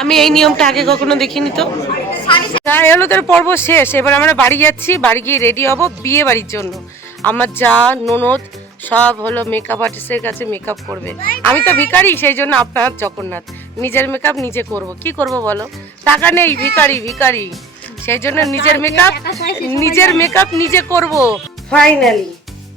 আমি এই নিয়মটা আগে কখনো দেখিনি তো। গায়ে হলুদের পর্ব শেষ, এবার আমরা বাড়ি যাচ্ছি। বাড়ি গিয়ে রেডি হব বিয়ে বাড়ির জন্য। আমার যা ননদ সব হলো মেকআপ আর্টিস্টের কাছে মেকআপ করবে। আমি তো ভিখারি, সেই জন্য আপনার জগন্নাথ নিজের মেকআপ নিজে করব। কি করব বলো, টাকা নেই, ভিখারি ভিখারি, সেই জন্য নিজের মেকআপ নিজে করব। ফাইনালি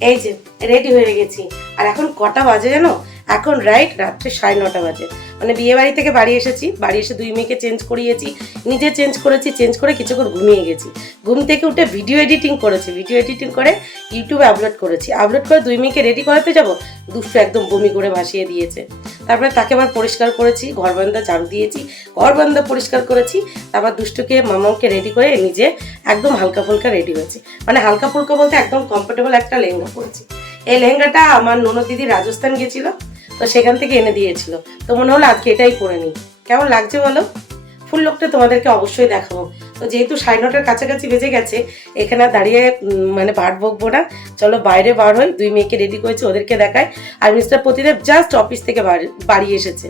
এই যে রেডি হয়ে গেছি। আর এখন কটা বাজে জানো? এখন রাইট রাত্রে 9:30 বাজে। মানে বিয়ে বাড়ি থেকে বাড়ি এসেছি, বাড়ি এসে দুই মেয়েকে চেঞ্জ করিয়েছি, নিজে চেঞ্জ করেছি, চেঞ্জ করে কিছুক্ষণ ঘুমিয়ে গেছি। ঘুম থেকে উঠে ভিডিও এডিটিং করেছি, ভিডিও এডিটিং করে ইউটিউবে আপলোড করেছি। আপলোড করে দুই মেয়েকে রেডি করাতে যাব, দুষ্টু একদম বমি করে ভাসিয়ে দিয়েছে। তারপরে তাকে আবার পরিষ্কার করেছি, ঘর বারান্দা ঝাড়ু দিয়েছি, ঘর বারান্দা পরিষ্কার করেছি। তারপর দুষ্টুকে মামাকে রেডি করে নিজে একদম হালকা ফুলকা রেডি হয়েছি। মানে হালকা ফুলকা বলতে একদম কমফোর্টেবল একটা লেহেঙ্গা পরেছি। এই লেহেঙ্গাটা আমার ননদ দিদি রাজস্থান গেছিল, তো সেখান থেকে এনে দিয়েছিল। তো মনে হলো আজকে এটাই পরে নিই। কেমন লাগছে বলো? ফুল লোকটা তোমাদেরকে অবশ্যই দেখাবো। তো যেহেতু 9:30 কাছাকাছি বেজে গেছে, এখানে দাঁড়িয়ে মানে ভাট বকবো না, চলো বাইরে বার হই। দুই মেয়েকে রেডি করেছি, ওদেরকে দেখাই। আর মিস্টার প্রতিদেব জাস্ট অফিস থেকে বাড়ি এসেছে,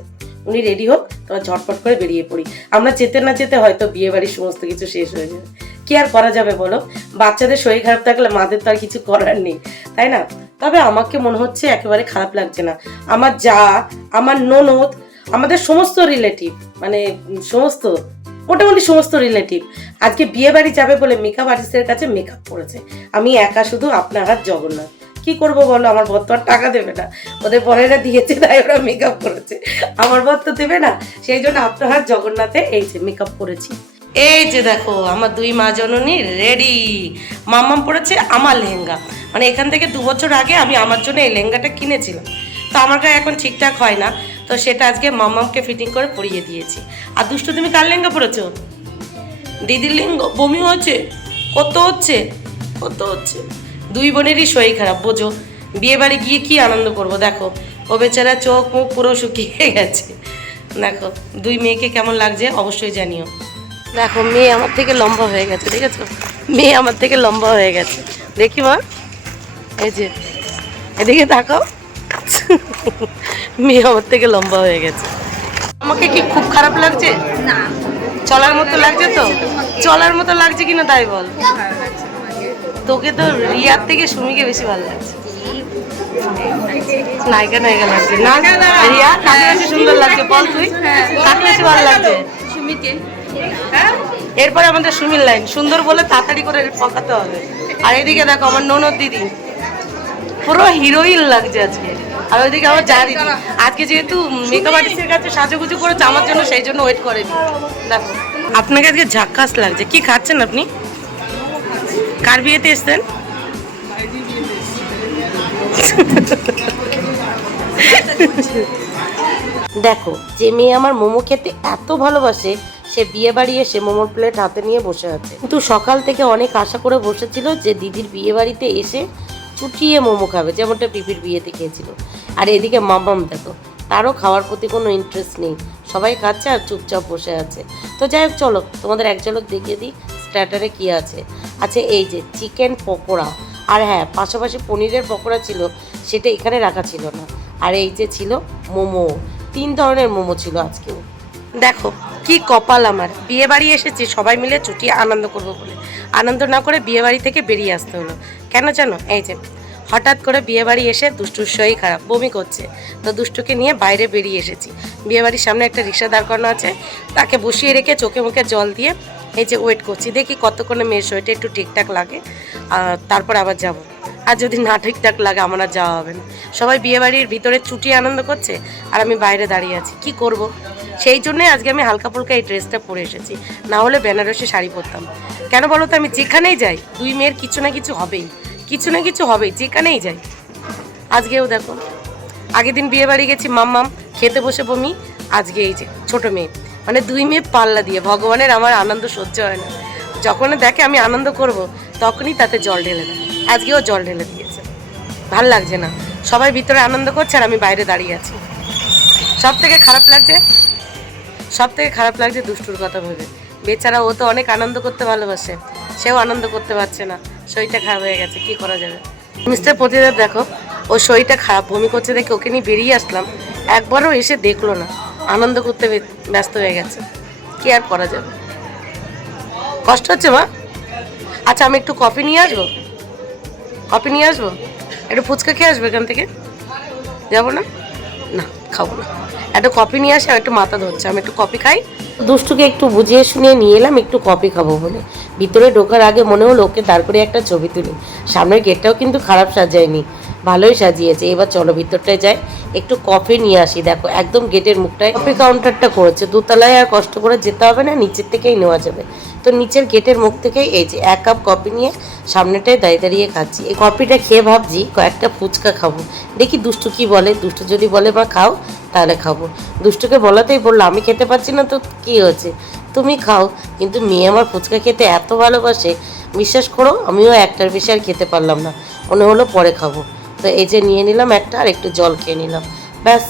উনি রেডি হোক, তোমার ঝটপট করে বেরিয়ে পড়ি। আমরা যেতে না যেতে হয়তো বিয়ে বাড়ির সমস্ত কিছু শেষ হয়ে যাবে। কি আর করা যাবে বলো? বাচ্চাদের শরীর খারাপ থাকলে মাদের তো আর কিছু করার নেই, তাই না? তবে আমাকে মনে হচ্ছে একেবারে খারাপ লাগছে না। আমার যা, আমার ননদ, আমাদের সমস্ত রিলেটিভ, মানে সমস্ত মোটামুটি সমস্ত রিলেটিভ আজকে বিয়ে বাড়ি যাবে বলে মেকআপ আর্টিস্টের কাছে মেকআপ করেছে। আমি একা শুধু আপনার হাত জগন্নাথ। কি করব বলো? আমার বর তো আর টাকা দেবে না, ওদের বরেরা দিয়েছে তাই ওরা মেকআপ করেছে, আমার বর তো দেবে না। সেই জন্য আপনার হাত জগন্নাথে এই যে মেকআপ করেছি। এই যে দেখো আমার দুই মা জননী রেডি। মাম্মাম পড়েছে আমার লেহেঙ্গা, মানে এখান থেকে 2 বছর আগে আমি আমার জন্য এই লেহেঙ্গাটা কিনেছিলাম। তো আমার গায়ে এখন ঠিকঠাক হয় না, তো সেটা আজকে মাম্মামকে ফিটিং করে পরিয়ে দিয়েছি। আর দুষ্টু তুমি কার লেহেঙ্গা পরেছো? দিদির লেহেঙ্গা। বমি হচ্ছে? কত হচ্ছে? দুই বোনেরই শরীর খারাপ, বোঝো। বিয়ে বাড়ি গিয়ে কি আনন্দ করব। দেখো ও বেচারা চোখ মুখ পুরো শুকিয়ে গেছে। দেখো দুই মেয়েকে কেমন লাগছে অবশ্যই জানিও। দেখো মেয়ে আমার থেকে লম্বা হয়ে গেছে, দেখেছো? মেয়ে আমার থেকে লম্বা হয়ে গেছে, দেখি মা, এই যে এদিকে তাকাও। মেয়ে আমার থেকে লম্বা হয়ে গেছে। আমাকে কি খুব খারাপ লাগছে? না, চলার মতো লাগছে তো? চলার মতো লাগছে কিনা তাই বল। তোকে তো রিয়ার থেকে সুমিকে বেশি ভালো লাগছে। নায়িকা লাগছে না রিয়া? কাকে বেশি সুন্দর লাগছে বল তুই? কাকে বেশি ভালো লাগছে? সুমিকে। এরপরে আমাদের সুমির লাইন, সুন্দর বলে তাড়াতাড়ি করে পকাতে হবে। আর এদিকে দেখো আমার ননদ দিদি পুরো হিরোইন লাগছে আজকে। আর ওইদিকে আমার যা দিদি আজকে যেহেতু মেকআপ আর্টিস্টের কাছে সাজুগুজু করেছে আমার জন্য, সেই জন্য ওয়েট করেনি। দেখো আপনাকে আজকে ঝাক্কাস লাগছে। কি খাচ্ছেন আপনি? কার বিয়েতে এসছেন? দেখো যে মেয়ে আমার মোমো খেতে এত ভালোবাসে, সে বিয়ে বাড়ি এসে মোমোর প্লেট হাতে নিয়ে বসে আছে। কিন্তু সকাল থেকে অনেক আশা করে বসেছিল যে দিদির বিয়ে বাড়িতে এসে চুটিয়ে মোমো খাবে, যেমনটা পিপির বিয়েতে খেয়েছিল। আর এদিকে মামাম দেখো, তারও খাওয়ার প্রতি কোনো ইন্টারেস্ট নেই, সবাই খাচ্ছে আর চুপচাপ বসে আছে। তো যাই হোক চলো তোমাদের এক ঝলক দেখিয়ে দিই স্টার্টারে কী আছে। আচ্ছা এই যে চিকেন পকোড়া, আর হ্যাঁ পাশাপাশি পনিরের পকোড়া ছিল, সেটা এখানে রাখা ছিল না। আর এই যে ছিল মোমো, 3 ধরনের মোমো ছিল আজকেও। দেখো কি কপাল আমার, বিয়ে বাড়ি এসেছি সবাই মিলে চুটিয়ে আনন্দ করব বলে, আনন্দ না করে বিয়ে বাড়ি থেকে বেরিয়ে আসতে হলো। কেন জানো? এই যে হঠাৎ করে বিয়ে বাড়ি এসে দুষ্টুর শরীর খারাপ, বমি করছে, তো দুষ্টুকে নিয়ে বাইরে বেরিয়ে এসেছি। বিয়ে বাড়ির সামনে একটা রিক্সা দাঁড় করানো আছে, তাকে বসিয়ে রেখে চোখে মুখে জল দিয়ে এই যে ওয়েট করছি, দেখি কতক্ষণে মেয়ের শরীরটা একটু ঠিকঠাক লাগে, তারপর আবার যাব। আর যদি না ঠিকঠাক লাগে আমার আর যাওয়া হবে না। সবাই বিয়ে বাড়ির ভিতরে চুটিয়ে আনন্দ করছে আর আমি বাইরে দাঁড়িয়ে আছি, কি করব? সেই জন্যই আজকে আমি হালকা ফুলকা এই ড্রেসটা পরে এসেছি, না হলে বেনারসি শাড়ি পরতাম। কেন বলো তো? আমি যেখানেই যাই দুই মেয়ের কিছু না কিছু হবেই, কিছু না কিছু হবেই, যেখানেই যাই। আজকেও দেখো, আগের দিন বিয়ে বাড়ি গেছি মাম্মাম খেতে বসে বমি, আজকে এই যে ছোট মেয়ে, মানে দুই মেয়ে পাল্লা দিয়ে। ভগবানের আমার আনন্দ সহ্য হয় না, যখন দেখে আমি আনন্দ করব তখনই তাতে জল ঢেলে দেয়। আজকেও জল ঢেলে দিয়েছে, ভাল লাগছে না। সবাই ভিতরে আনন্দ করছে আর আমি বাইরে দাঁড়িয়ে আছি। সব থেকে খারাপ লাগছে দুষ্টুর কথা ভেবে। বেচারা ও তো অনেক আনন্দ করতে ভালোবাসে, সেও আনন্দ করতে পারছে না, শরীরটা খারাপ হয়ে গেছে, কি করা যাবে। মিস্টার প্রতিদেব দেখো ওর শরীরটা খারাপ, বমি করছে দেখে ওকে নিয়ে বেরিয়ে আসলাম, একবারও এসে দেখলো না, আনন্দ করতে ব্যস্ত হয়ে গেছে। কি আর করা যাবে, কষ্ট হচ্ছে মা। আচ্ছা আমি একটু কফি নিয়ে আসবো, কফি নিয়ে আসবো, একটু ফুচকা খেয়ে আসবো এখান থেকে, যাবো না? না খাবো না, একটু কফি নিয়ে আসে, একটু মাথা ধরছে, আমি একটু কফি খাই। দুষ্টুকে একটু বুঝিয়ে শুনিয়ে নিয়ে এলাম একটু কফি খাবো বলে। ভিতরে ঢোকার আগে মনে হলো ওকে দাঁড় করে একটা ছবি তুলি। সামনের গেটটাও কিন্তু খারাপ সাজায়নি, ভালোই সাজিয়েছে। এবার চলো ভিতরটায় যাই, একটু কফি নিয়ে আসি। দেখো একদম গেটের মুখটায় কফি কাউন্টারটা করেছে, দোতলায় আর কষ্ট করে যেতে হবে না, নিচের থেকেই নেওয়া যাবে। তো নিচের গেটের মুখ থেকেই এই যে 1 কাপ কফি নিয়ে সামনেটায় দাঁড়িয়ে দাঁড়িয়ে খাচ্ছি। এই কফিটা খেয়ে ভাবছি কয়েকটা ফুচকা খাবো, দেখি দুষ্টু কি বলে। দুষ্টু যদি বলে বা খাও তাহলে খাবো। দুষ্টুকে বলাতেই বললো আমি খেতে পারছি না, তো কি হয়েছে তুমি খাও। কিন্তু মেয়ে আমার ফুচকা খেতে এত ভালোবাসে, বিশ্বাস করো আমিও একটার বেশি আর খেতে পারলাম না, মনে হলো পরে খাবো। তো এই যে নিয়ে নিলাম একটা, আর একটু জল খেয়ে নিলাম, ব্যাস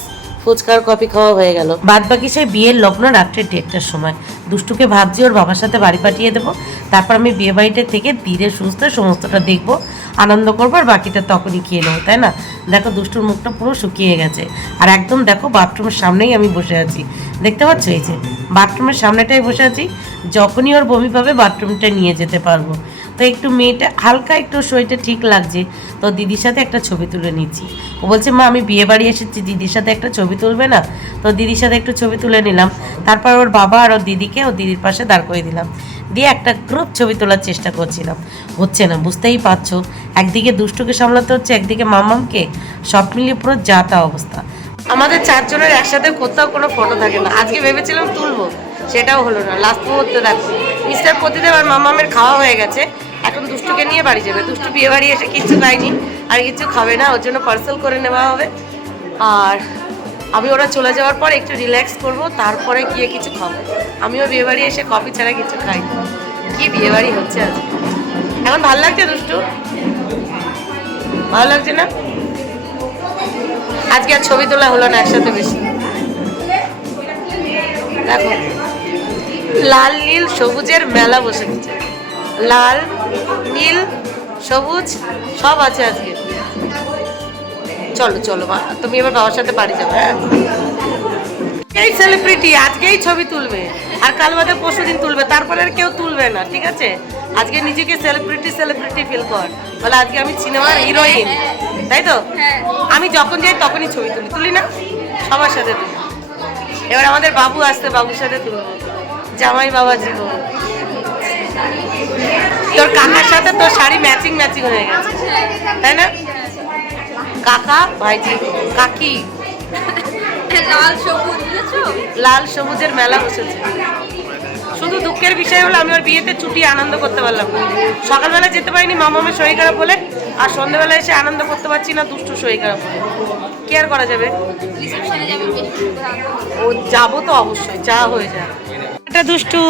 ফুচকার কফি খাওয়া হয়ে গেল। বাদ বাকি সেই বিয়ের লগ্ন রাত্রে 1:30টার সময়। দুষ্টুকে ভাবছি ওর বাবার সাথে বাড়ি পাঠিয়ে দেবো, তারপর আমি বিয়ে বাড়িটা থেকে ধীরে সুস্থ সমস্তটা দেখবো, আনন্দ করবো, আর বাকিটা তখনই খেয়ে নেবো, তাই না? দেখো দুষ্টুর মুখটা পুরো শুকিয়ে গেছে, আর একদম দেখো বাথরুমের সামনেই আমি বসে আছি, দেখতে পাচ্ছ? এই যে বাথরুমের সামনেটাই বসে আছি, যখনই ওর বমি পাবে বাথরুমটা নিয়ে যেতে পারবো। তো একটু মেয়েটা হালকা একটু শরীরটা ঠিক লাগছে, তো দিদির সাথে একটা ছবি তুলে নিচ্ছি। ও বলছে মা আমি বিয়ে বাড়ি এসেছি, দিদির সাথে একটা ছবি তুলবে না? তো দিদির সাথে একটু ছবি তুলে নিলাম, তারপর ওর বাবা আর ওর দিদিকে ও দিদির পাশে দাঁড় করে দিলাম, দিয়ে একটা গ্রুপ ছবি তোলার চেষ্টা করছিলাম। হচ্ছে না, বুঝতেই পারছো, একদিকে দুষ্টুকে সামলাতে হচ্ছে, একদিকে মামামকে, সব মিলিয়ে পুরো যা তা অবস্থা। আমাদের 4 জনের একসাথে কোথাও কোনো ফটো থাকে না। আজকে ভেবেছিলাম তুলবো, সেটাও হলো না। লাস্ট মুহূর্তে দেখো মিস্টার প্রতিদেব আর মামামের খাওয়া হয়ে গেছে, এখন দুষ্টুকে নিয়ে বাড়ি যাবে। দুষ্টু বিয়ে বাড়ি এসে কিচ্ছু খায়নি আর কিছু খাবে না, ওর জন্য পার্সেল করে নেওয়া হবে। আর আমি ওরা চলে যাওয়ার পর একটু রিল্যাক্স করব, তারপরে গিয়ে কিছু খাবো। আমিও বিয়ে বাড়ি এসে কফি ছাড়া কিছু খাই। কি বিয়ে বাড়ি হচ্ছে আজকে, এখন ভালো লাগছে দুষ্টু? ভালো লাগছে না? আজকে আর ছবি তোলা হলো না একসাথে বেশি। দেখো লাল নীল সবুজের মেলা বসে গেছে, লাল নীল সবুজ সব আছে আজকে। চলো চলো মা, তুমি এবার বাবার সাথে বাড়ি যাবে। হ্যাঁ এই সেলিব্রিটি আজকেই ছবি তুলবে, আর কাল বাদে পরশুদিন তুলবে, তারপরে আর কেউ তুলবে না, ঠিক আছে? আজকে নিজেকে সেলিব্রিটি সেলিব্রিটি ফিল কর, বলে আজকে আমি সিনেমার হিরোইন, তাই তো? আমি যখন যাই তখনই ছবি তুলি, তুলি না? সবার সাথে তুলি। এবার আমাদের বাবু আসতে, বাবুর সাথে তুলবো। জামাই বাবা জীবন, তোর কাকার সাথে তোর শাড়ি ম্যাচিং ম্যাচিং হয়ে গেছে, তাই না? কাকা ভাইজি কাকি লাল সবুজের মেলা বসেছে। শুধু দুঃখের বিষয় হলো আমি ওর বিয়েতে ছুটি আনন্দ করতে পারলাম না। সকালবেলা যেতে পারিনি মামামের শরীর খারাপ বলে, আর সন্ধ্যাবেলা এসে আনন্দ করতে পারছি না দুষ্টু শরীর খারাপ বলে। কি আর করা যাবে, ও যাবো তো অবশ্যই, যা হয়ে যায়। এটা দুষ্টু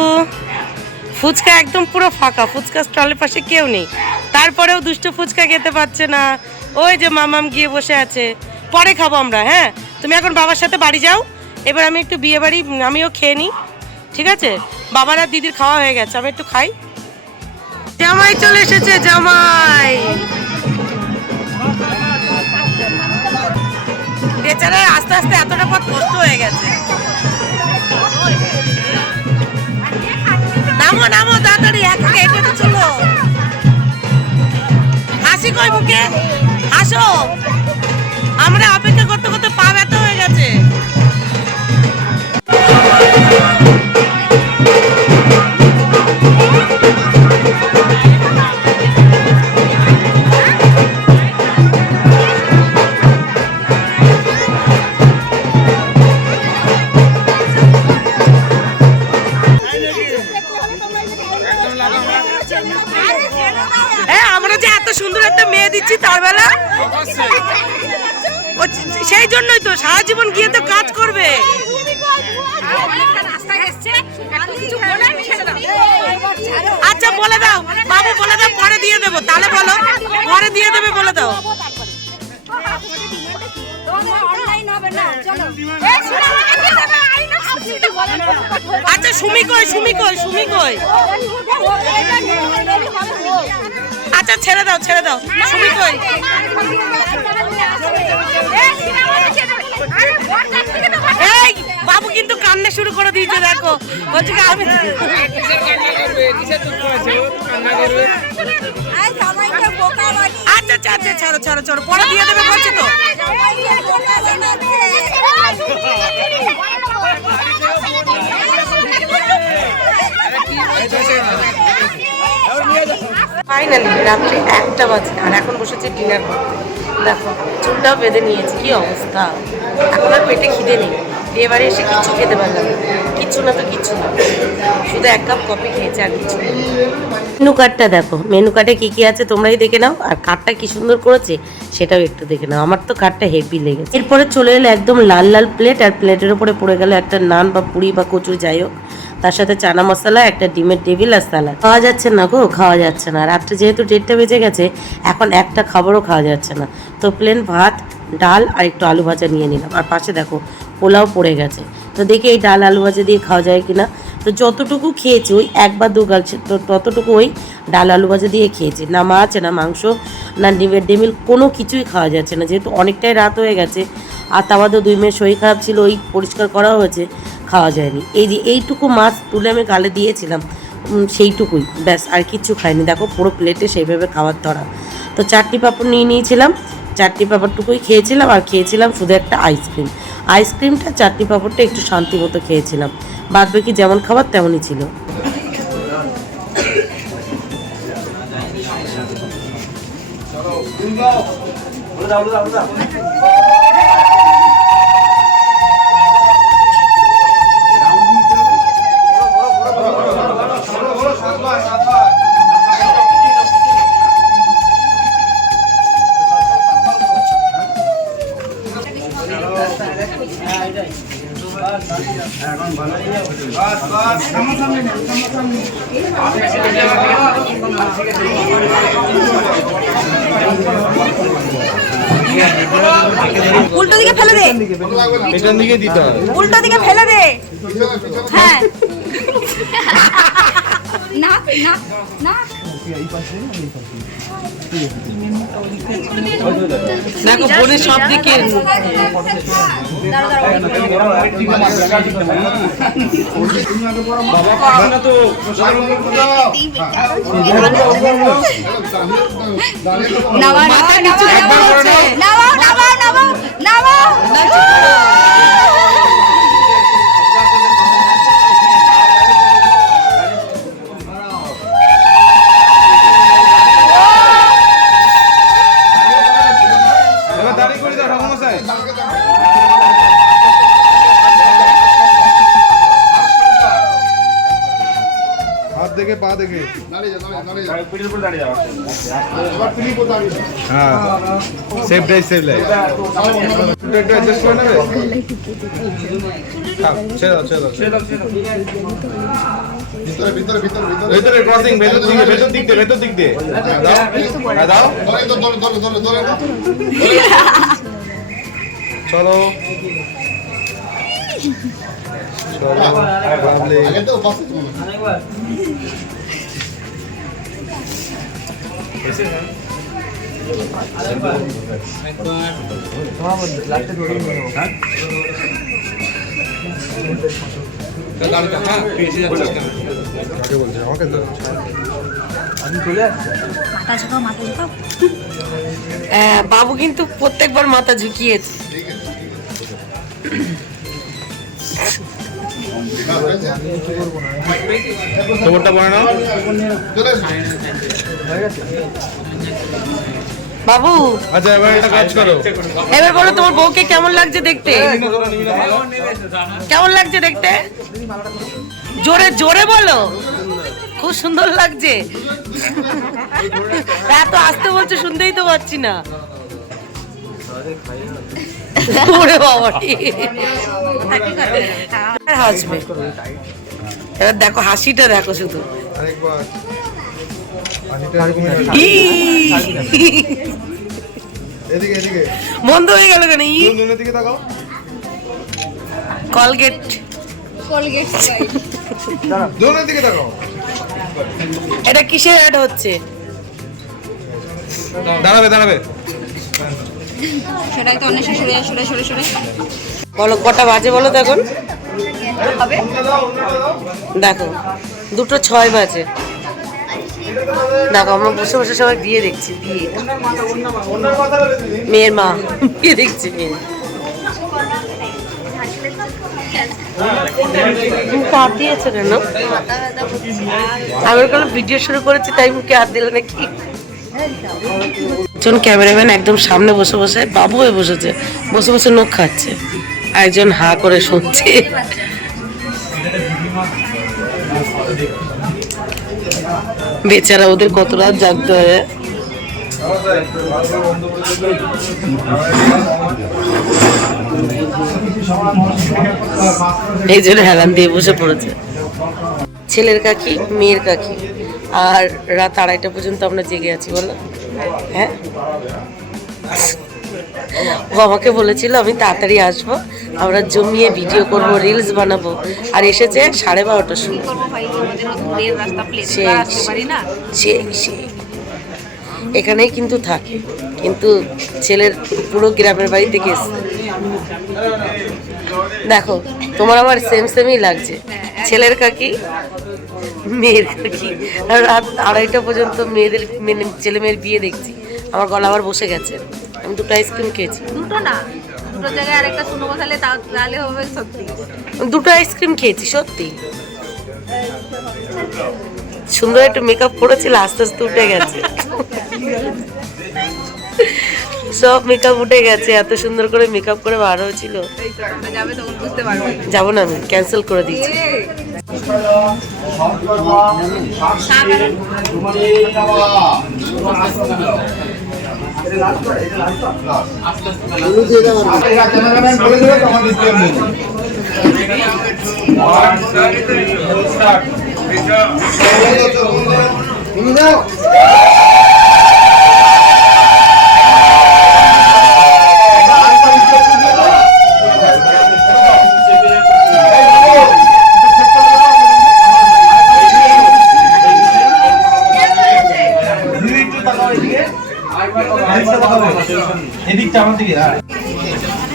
ফুচকা একদম পুরো ফাঁকা, ফুচকা স্টলের পাশে কেউ নেই, তারপরেও দুষ্টু ফুচকা খেতে পারছে না। ওই যে মামাম গিয়ে বসে আছে, পরে খাবো আমরা। হ্যাঁ তুমি এখন বাবার সাথে বাড়ি যাও, এবার আমি একটু বিয়ে বাড়ি আমিও খেয়ে নিই, ঠিক আছে? বাবার আর দিদির খাওয়া হয়ে গেছে, আমি একটু খাই। জামাই চলে এসেছে, জামাই বেচারা আস্তে আস্তে এতটা পথ কষ্ট হয়ে গেছে। নামো নামো তাড়াতাড়ি, এখনই এটা তো ছিল। হাসি কই মুখে, হাসো। আমরা অপেক্ষা করতে করতে পা ব্যথা হয়ে গেছে। আমরা যে এত সুন্দর একটা মেয়ে দিচ্ছি তার বেলা, সেই জন্যই তো সারা জীবন গিয়ে তো কাজ করবে। আচ্ছা বলে দাও বাবু, বলে দাও পরে দিয়ে দেবো, তাহলে বলো পরে দিয়ে দেবে, বলে দাও। আচ্ছা সুমি কই, সুমি কই, সুমি কই? আচ্ছা ছেড়ে দাও সুমিত ভাই। এই বাবু কিন্তু কান্না শুরু করে দিয়েছে, দেখো বলছে কি আমি আচ্ছা আচ্ছা ছাড়ো পরে দিয়ে দেবে বলছে তো। ফাইনালি রাত্রে 1টা বাজে আর এখন বসেছে ডিনার করতে। দেখো চুলটাও বেঁধে নিয়েছি, কি অবস্থা। এখন আর পেটে খিদে নেই, বিয়ে বাড়ি এসে কিচ্ছু খেতে পারলাম না, কিচ্ছু না, শুধু 1 কাপ কফি খেয়েছে আর কিছু। মেনু কার্ডটা দেখো, মেনু কার্ডে কি কি আছে তোমরাই দেখে নাও, আর কার্ডটা কি সুন্দর করেছে সেটাও একটু দেখে নাও। আমার তো কার্ডটা হেভি লেগেছে। এরপরে চলে এলো একদম লাল লাল প্লেট, আর প্লেটের উপরে পড়ে গেল একটা নান বা পুরি বা কচুরি যাই হোক, তার সাথে চানা মশলা, একটা ডিমের টেবিল আর সালাদ। খাওয়া যাচ্ছে না গো, খাওয়া যাচ্ছে না। রাত্রে যেহেতু 1:30টা বেজে গেছে, এখন একটা খাবারও খাওয়া যাচ্ছে না। তো প্লেন ভাত, ডাল আর একটু আলু ভাজা নিয়ে নিলাম, আর পাশে দেখো পোলাও পড়ে গেছে। তো দেখি এই ডাল আলু ভাজা দিয়ে খাওয়া যায় কিনা। তো যতটুকু খেয়েছি ওই 1 বা 2 গাল, তো ততটুকু ওই ডাল আলু ভাজা দিয়ে খেয়েছি। না মাছ, না মাংস, না ডিমের টেবিল, কোনো কিছুই খাওয়া যাচ্ছে না, যেহেতু অনেকটাই রাত হয়ে গেছে। আর তা বাদেও 2 মেয়ের শরীর খারাপ ছিল, ওই পরিষ্কার করা হয়েছে, খাওয়া যায়নি। এই যে এইটুকু মাছ তুলে আমি গালে দিয়েছিলাম, সেইটুকুই ব্যাস, আর কিচ্ছু খাইনি। দেখো পুরো প্লেটে সেইভাবে খাবার ধরা। তো চাটনি পাঁপড় নিয়ে নিয়েছিলাম, চাটনি পাঁপড়টুকুই খেয়েছিলাম, আর খেয়েছিলাম শুধু একটা আইসক্রিমটা চাটনি পাঁপড়টা একটু শান্তি মতো খেয়েছিলাম, বাদ বাকি যেমন খাবার তেমনই ছিল। উল্টো দিকে ফেলে দে, পেছন দিকে দিতে হবে, উল্টো দিকে ফেলে দে। হ্যাঁ না না না দেখো বোনের সব দিকে দেখে পা দেখে হ্যাঁ সেফ ড্রাইভ সেফ লাইফ একটু অ্যাডজাস্ট করে নেবে। ছেড়ে দাও ভিতরে ক্রসিং, ভেতর দিক দিয়ে দাও চলো বাবু কিন্তু প্রত্যেকবার মাথা ঝুঁকিয়েছে। খবরটা পড়ে নাও বাবু। আচ্ছা এবার একটা কাজ করো, এবার বলো তোমার বউকে কেমন লাগছে দেখতে, কেমন লাগছে দেখতে, জোরে জোরে বলো। খুব সুন্দর লাগছে। এত আসতে বলছো, শুনতেই তো পাচ্ছি না। ওরে বাবা, হাসবে। এবার দেখো হাসিটা দেখো শুধু, বন্ধ হয়ে গেল কেন? কলগেট এটা কিসের অ্যাড হচ্ছে? দাঁড়াবে দাঁড়াবে। সেটাই তো অনেক সরে বলো কটা বাজে বলো তো এখন? হবে দেখো 2:06 বাজে। দেখো আমরা বসে বসে সবাই বিয়ে দেখছি, বিয়ে মেয়ের মা বিয়ে দেখছি মেয়ে। মুখে হাত দিয়েছে কেন? আমি কোনো ভিডিও শুরু করেছি তাই মুখে হাত দিলে নাকি? একজন ক্যামেরাম্যান একদম সামনে বসে বসে বাবু হয়ে বসেছে, বসে বসে নখ খাচ্ছে, একজন হা করে শুনছে। বেচারা ওদের কত রাত জাগতে হয়। এই জন্য হেলান দিয়ে বসে পড়েছে ছেলের কাকি মেয়ের কাকি। আর রাত 2:30 পর্যন্ত আমরা জেগে আছি বলো। হ্যাঁ, ও আমাকে বলেছিল আমি তাড়াতাড়ি আসবো, আমরা জমিয়ে ভিডিও করব, রিলস বানাবো, আর এসেছে 12:30টার সময়। সেই এখানেই কিন্তু থাকে, কিন্তু ছেলের পুরো গ্রামের বাড়ি থেকে এসছে। দেখো তোমার আমার সেম সেমই লাগছে, ছেলের কাকি মেয়ের কাকি। রাত 2:30 পর্যন্ত মেয়েদের ছেলে মেয়ের বিয়ে দেখছি, আমার গলা আবার বসে গেছে। আমি 2টা আইসক্রিম খেয়েছি। দুটো না, দুটো জায়গায় আরেকটা শুনো বসালে তাহলে হবে সত্যি। 2টা আইসক্রিম খেয়েছি সত্যি। সুন্দর একটু মেকআপ করেছিল, আস্তে আস্তে উঠে গেছে সব মেকআপ উঠে গেছে। এত সুন্দর করে মেকআপ করে বার হয়েছিল। যাবে তখন বুঝতে পারবে। যাবো না, আমি ক্যান্সেল করে দিয়েছি।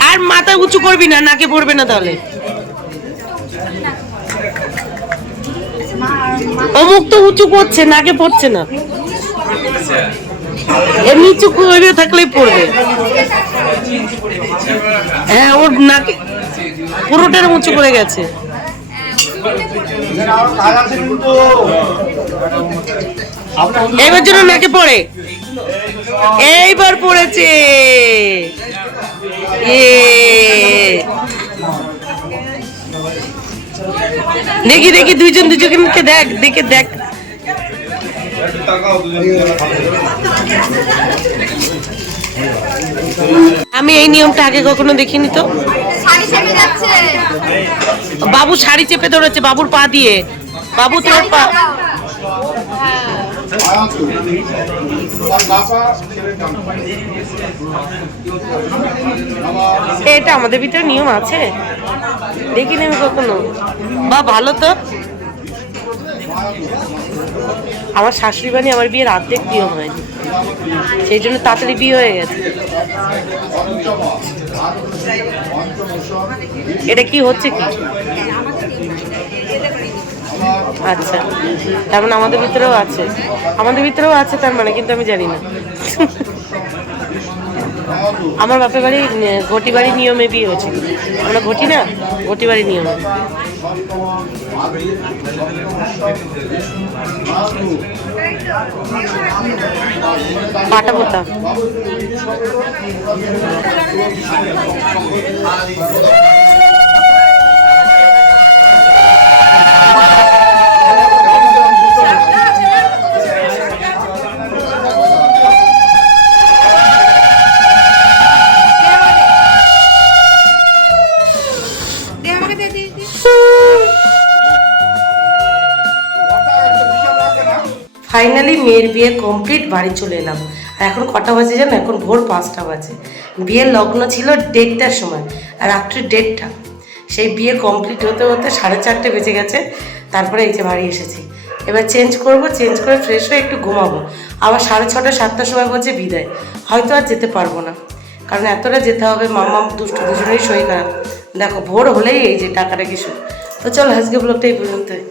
আর মাথা উঁচু করবি না, নাকে পড়বে না তাহলে। অমুক তো উঁচু করছে, নাকে পড়ছে না, এমনি নিচু করে থাকলেই পড়বে। হ্যাঁ, ওর নাকে পুরোটার উঁচু করে গেছে। এবার জন্য নাকে পড়ে, এইবার পড়েছে। দেখি দেখি দুজনকে দেখ, দেখে দেখ। আমি এই নিয়মটা আগে কখনো দেখিনি তো। বাবু শাড়ি চেপে ধরেছে বাবুর পা দিয়ে। বাবু তোর পা, এটা আমাদের ভিতরে নিয়ম আছে, দেখিনি আমি কখনো। বা ভালো তো, আমার শাশুড়ি বাড়ি আমার বিয়ের অর্ধেক নিয়ম হয়নি, সেই জন্য তাড়াতাড়ি বিয়ে হয়ে গেছে। এটা কি হচ্ছে কি? আচ্ছা, তার মানে আমাদের ভিতরেও আছে, তার মানে, কিন্তু আমি জানি না। আমার বাপের বাড়ি ঘটি বাড়ির নিয়মে বিয়ে হয়েছিল। আমরা ঘটি না, ঘটি বাড়ির নিয়মে। পাটা পোতা। ফাইনালি মেয়ের বিয়ে কমপ্লিট, বাড়ি চলে এলাম। আর এখন কটা বাজে জানো? এখন ভোর 5টা বাজে। বিয়ের লগ্ন ছিল 1:30টার সময়, আর রাত্রি 1:30টা। সেই বিয়ে কমপ্লিট হতে হতে 4:30 বেজে গেছে। তারপরে এই যে বাড়ি এসেছি। এবার চেঞ্জ করব, চেঞ্জ করে ফ্রেশ হয়ে একটু ঘুমাবো। আবার 6:30 7টার সময় বলছে বিদায়, হয়তো আর যেতে পারবো না, কারণ এতটা যেতে হবে। মামা দুষ্টু দুজনেরই শরীর খারাপ, দেখো ভোর হলেই এই যে টাকাটা কিছু। তো চলো আজকে ব্লগটা এই পর্যন্তই।